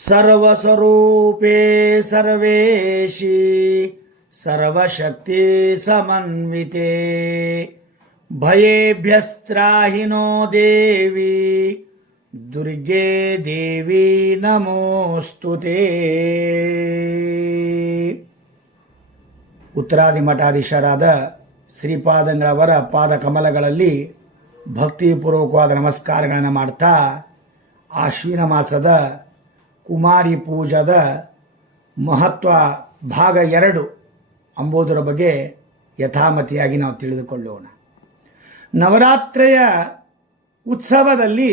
ಸರ್ವಸ್ವರೂಪೇ ಸರ್ವೇಶಿ ಸರ್ವಶಕ್ತಿ ಸಮನ್ವಿತೆ ಭಯೇಭ್ಯಸ್ತ್ರಾಹಿ no ದೇವಿ ದುರ್ಗೆ ದೇವಿ ನಮೋಸ್ತುತೇ. ಉತ್ತರಾದಿ ಮಠಾಧೀಶರಾದ ಶ್ರೀಪಾದಂಗಳವರ ಪಾದ ಕಮಲಗಳಲ್ಲಿ ಭಕ್ತಿಪೂರ್ವಕವಾದ ನಮಸ್ಕಾರಗಳನ್ನು ಮಾಡ್ತಾ ಆಶ್ವಿನ ಮಾಸದ ಕುಮಾರಿ ಪೂಜದ ಮಹತ್ವ ಭಾಗ 2 ಅಂಬೋದರ ಬಗ್ಗೆ ಯಥಾಮತಿಯಾಗಿ ನಾವು ತಿಳಿದುಕೊಳ್ಳೋಣ. ನವರಾತ್ರಿಯ ಉತ್ಸವದಲ್ಲಿ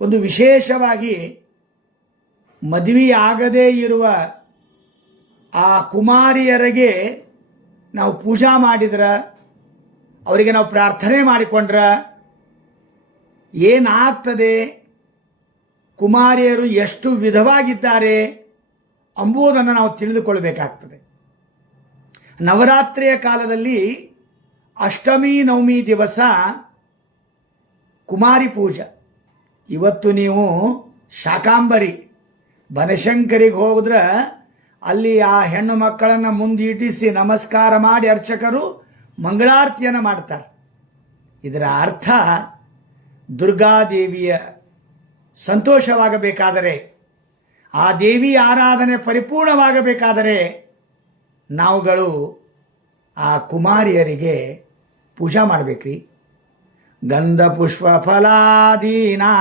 ಒಂದು ವಿಶೇಷವಾಗಿ ಮದುವೆಯಾಗದೇ ಇರುವ ಆ ಕುಮಾರಿಯರಿಗೆ ನಾವು ಪೂಜಾ ಮಾಡಿದ್ರೆ, ಅವರಿಗೆ ನಾವು ಪ್ರಾರ್ಥನೆ ಮಾಡಿಕೊಂಡ್ರೆ ಏನಾಗ್ತದೆ, ಕುಮಾರಿಯರು ಎಷ್ಟು ವಿಧವಾಗಿದ್ದಾರೆ ಎಂಬುದನ್ನು ನಾವು ತಿಳಿದುಕೊಳ್ಳಬೇಕಾಗ್ತದೆ. ನವರಾತ್ರಿಯ ಕಾಲದಲ್ಲಿ ಅಷ್ಟಮಿ ನವಮಿ ದಿವಸ ಕುಮಾರಿ ಪೂಜೆ. ಇವತ್ತು ನೀವು ಶಾಕಾಂಬರಿ ಬನಶಂಕರಿಗೆ ಹೋಗಿದ್ರೆ ಅಲ್ಲಿ ಆ ಹೆಣ್ಣು ಮಕ್ಕಳನ್ನು ಮುಂದಿಟ್ಟಿಸಿ ನಮಸ್ಕಾರ ಮಾಡಿ ಅರ್ಚಕರು ಮಂಗಳಾರತಿಯನ್ನು ಮಾಡ್ತಾರೆ. ಇದರ ಅರ್ಥ ದುರ್ಗಾದೇವಿಯ ಸಂತೋಷವಾಗಬೇಕಾದರೆ, ಆ ದೇವಿ ಆರಾಧನೆ ಪರಿಪೂರ್ಣವಾಗಬೇಕಾದರೆ ನಾವುಗಳು ಆ ಕುಮಾರಿಯರಿಗೆ ಪೂಜಾ ಮಾಡಬೇಕ್ರಿ. ಗಂಧ ಪುಷ್ಪ ಫಲಾದೀನಾಂ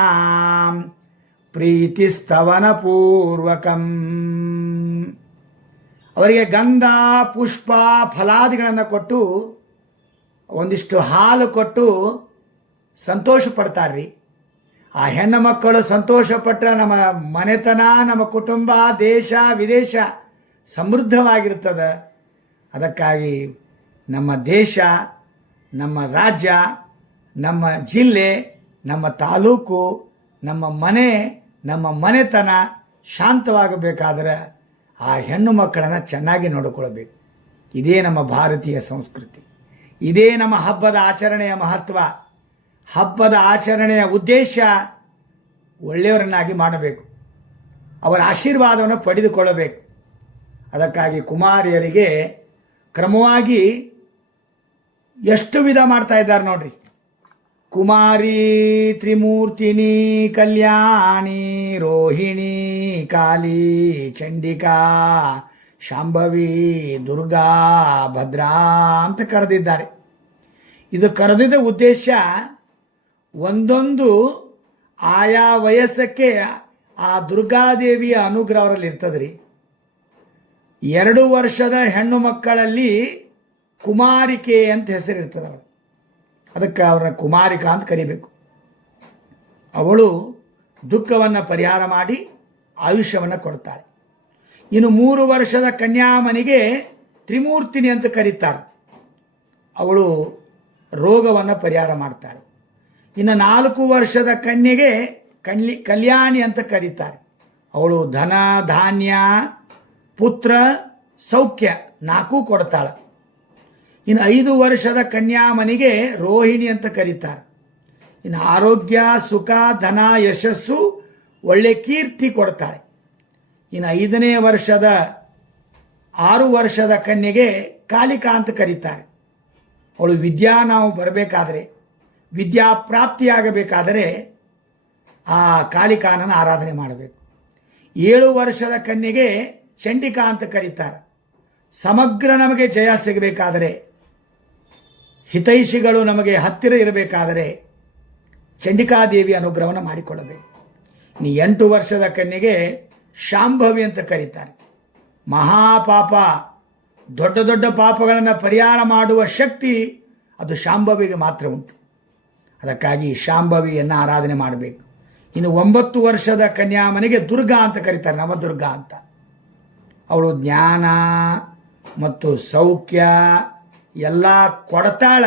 ಪ್ರೀತಿಸ್ತವನ ಪೂರ್ವಕಂ. ಅವರಿಗೆ ಗಂಧ ಪುಷ್ಪ ಫಲಾದಿಗಳನ್ನು ಕೊಟ್ಟು ಒಂದಿಷ್ಟು ಹಾಲು ಕೊಟ್ಟು ಸಂತೋಷ ಪಡ್ತಾರ್ರಿ. ಆ ಹೆಣ್ಣು ಮಕ್ಕಳು ಸಂತೋಷಪಟ್ಟರೆ ನಮ್ಮ ಮನೆತನ, ನಮ್ಮ ಕುಟುಂಬ, ದೇಶ ವಿದೇಶ ಸಮೃದ್ಧವಾಗಿರ್ತದೆ. ಅದಕ್ಕಾಗಿ ನಮ್ಮ ದೇಶ, ನಮ್ಮ ರಾಜ್ಯ, ನಮ್ಮ ಜಿಲ್ಲೆ, ನಮ್ಮ ತಾಲೂಕು, ನಮ್ಮ ಮನೆ, ನಮ್ಮ ಮನೆತನ ಶಾಂತವಾಗಬೇಕಾದ್ರೆ ಆ ಹೆಣ್ಣು ಮಕ್ಕಳನ್ನು ಚೆನ್ನಾಗಿ ನೋಡಿಕೊಳ್ಳಬೇಕು. ಇದೇ ನಮ್ಮ ಭಾರತೀಯ ಸಂಸ್ಕೃತಿ. ಇದೇ ನಮ್ಮ ಹಬ್ಬದ ಆಚರಣೆಯ ಮಹತ್ವ. ಹಬ್ಬದ ಆಚರಣೆಯ ಉದ್ದೇಶ ಒಳ್ಳೆಯವರನ್ನಾಗಿ ಮಾಡಬೇಕು, ಅವರ ಆಶೀರ್ವಾದವನ್ನು ಪಡೆದುಕೊಳ್ಳಬೇಕು. ಅದಕ್ಕಾಗಿ ಕುಮಾರಿಯರಿಗೆ ಕ್ರಮವಾಗಿ ಎಷ್ಟು ವಿಧ ಮಾಡ್ತಾ ಇದ್ದಾರೆ ನೋಡ್ರಿ. ಕುಮಾರಿ ತ್ರಿಮೂರ್ತಿನಿ ಕಲ್ಯಾಣಿ ರೋಹಿಣಿ ಕಾಳಿ ಚಂಡಿಕಾ ಶಾಂಭವಿ ದುರ್ಗಾ ಭದ್ರಾ ಅಂತ ಕರೆದಿದ್ದಾರೆ. ಇದು ಕರೆದಿದ್ದ ಉದ್ದೇಶ ಒಂದೊಂದು ಆಯಾ ವಯಸ್ಸಕ್ಕೆ ಆ ದುರ್ಗಾದೇವಿಯ ಅನುಗ್ರಹ ಅವರಲ್ಲಿ ಇರ್ತದ್ರಿ. 2 ವರ್ಷದ ಹೆಣ್ಣು ಮಕ್ಕಳಲ್ಲಿ ಕುಮಾರಿಕೆ ಅಂತ ಹೆಸರಿರ್ತದೆ. ಅದಕ್ಕೆ ಅವ್ರನ್ನ ಕುಮಾರಿಕಾ ಅಂತ ಕರಿಬೇಕು. ಅವಳು ದುಃಖವನ್ನು ಪರಿಹಾರ ಮಾಡಿ ಆಯುಷ್ಯವನ್ನು ಕೊಡ್ತಾಳೆ. ಇನ್ನು 3 ವರ್ಷದ ಕನ್ಯಾಮನಿಗೆ ತ್ರಿಮೂರ್ತಿನಿ ಅಂತ ಕರೀತಾರೆ. ಅವಳು ರೋಗವನ್ನು ಪರಿಹಾರ ಮಾಡ್ತಾಳೆ. ಇನ್ನು 4 ವರ್ಷದ ಕನ್ಯೆಗೆ ಕಲ್ಯಾಣಿ ಅಂತ ಕರೀತಾರೆ. ಅವಳು ಧನ ಧಾನ್ಯ ಪುತ್ರ ಸೌಖ್ಯ 4 ಕೊಡ್ತಾಳೆ. ಇನ್ನು 5 ವರ್ಷದ ಕನ್ಯಾಮನಿಗೆ ರೋಹಿಣಿ ಅಂತ ಕರೀತಾರೆ. ಇನ್ನು ಆರೋಗ್ಯ ಸುಖ ಧನ ಯಶಸ್ಸು ಒಳ್ಳೆ ಕೀರ್ತಿ ಕೊಡ್ತಾಳೆ. ಇನ್ನು 5ನೇ ವರ್ಷದ 6 ವರ್ಷದ ಕನ್ಯೆಗೆ ಕಾಲಿಕಾ ಅಂತ ಕರೀತಾರೆ. ಅವಳು ವಿದ್ಯಾ ನಾವು ಬರಬೇಕಾದ್ರೆ, ವಿದ್ಯಾ ಪ್ರಾಪ್ತಿಯಾಗಬೇಕಾದರೆ ಆ ಕಾಲಿಕಾನನ ಆರಾಧನೆ ಮಾಡಬೇಕು. 7 ವರ್ಷದ ಕನ್ಯೆಗೆ ಚಂಡಿಕಾ ಅಂತ ಕರೀತಾರೆ. ಸಮಗ್ರ ನಮಗೆ ಜಯ ಸಿಗಬೇಕಾದರೆ, ಹಿತೈಷಿಗಳು ನಮಗೆ ಹತ್ತಿರ ಇರಬೇಕಾದರೆ ಚಂಡಿಕಾದೇವಿ ಅನುಗ್ರಹವನ್ನು ಮಾಡಿಕೊಳ್ಳಬೇಕು. ಇನ್ನು 8 ವರ್ಷದ ಕನ್ಯೆಗೆ ಶಾಂಭವಿ ಅಂತ ಕರೀತಾರೆ. ಮಹಾಪಾಪ, ದೊಡ್ಡ ದೊಡ್ಡ ಪಾಪಗಳನ್ನು ಪರಿಹಾರ ಮಾಡುವ ಶಕ್ತಿ ಅದು ಶಾಂಭವಿಗೆ ಮಾತ್ರ ಉಂಟು. ಅದಕ್ಕಾಗಿ ಶಾಂಭವಿಯನ್ನು ಆರಾಧನೆ ಮಾಡಬೇಕು. ಇನ್ನು 9 ವರ್ಷದ ಕನ್ಯಾಮನಿಗೆ ದುರ್ಗಾ ಅಂತ ಕರೀತಾರೆ, ನವದುರ್ಗಾ ಅಂತ. ಅವಳು ಜ್ಞಾನ ಮತ್ತು ಸೌಖ್ಯ ಎಲ್ಲ ಕೊಡ್ತಾಳ.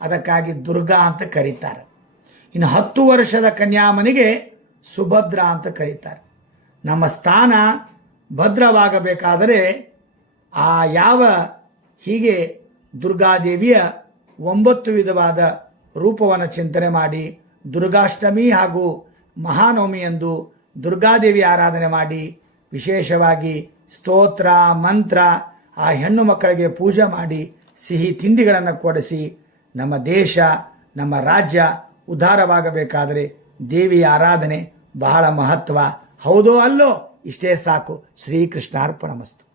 ಅದಕ್ಕಾಗಿ ದುರ್ಗಾ ಅಂತ ಕರೀತಾರೆ. ಇನ್ನು 10 ವರ್ಷದ ಕನ್ಯಾಮನಿಗೆ ಸುಭದ್ರ ಅಂತ ಕರೀತಾರೆ. ನಮ್ಮ ಸ್ಥಾನ ಭದ್ರವಾಗಬೇಕಾದರೆ ಆ ಯಾವ ಹೀಗೆ ದುರ್ಗಾದೇವಿಯ 9 ವಿಧವಾದ ರೂಪವನ್ನು ಚಿಂತನೆ ಮಾಡಿ ದುರ್ಗಾಷ್ಟಮಿ ಹಾಗೂ ಮಹಾನವಮಿಯಂದು ದುರ್ಗಾದೇವಿ ಆರಾಧನೆ ಮಾಡಿ, ವಿಶೇಷವಾಗಿ ಸ್ತೋತ್ರ ಮಂತ್ರ ಆ ಹೆಣ್ಣು ಮಕ್ಕಳಿಗೆ ಪೂಜೆ ಮಾಡಿ ಸಿಹಿ ತಿಂಡಿಗಳನ್ನು ಕೊಡಿಸಿ ನಮ್ಮ ದೇಶ ನಮ್ಮ ರಾಜ್ಯ ಉದ್ಧಾರವಾಗಬೇಕಾದರೆ ದೇವಿಯ ಆರಾಧನೆ ಬಹಳ ಮಹತ್ವ. ಹೌದೋ ಅಲ್ಲೋ, ಇಷ್ಟೇ ಸಾಕು. ಶ್ರೀಕೃಷ್ಣಾರ್ಪಣಮಸ್ತು.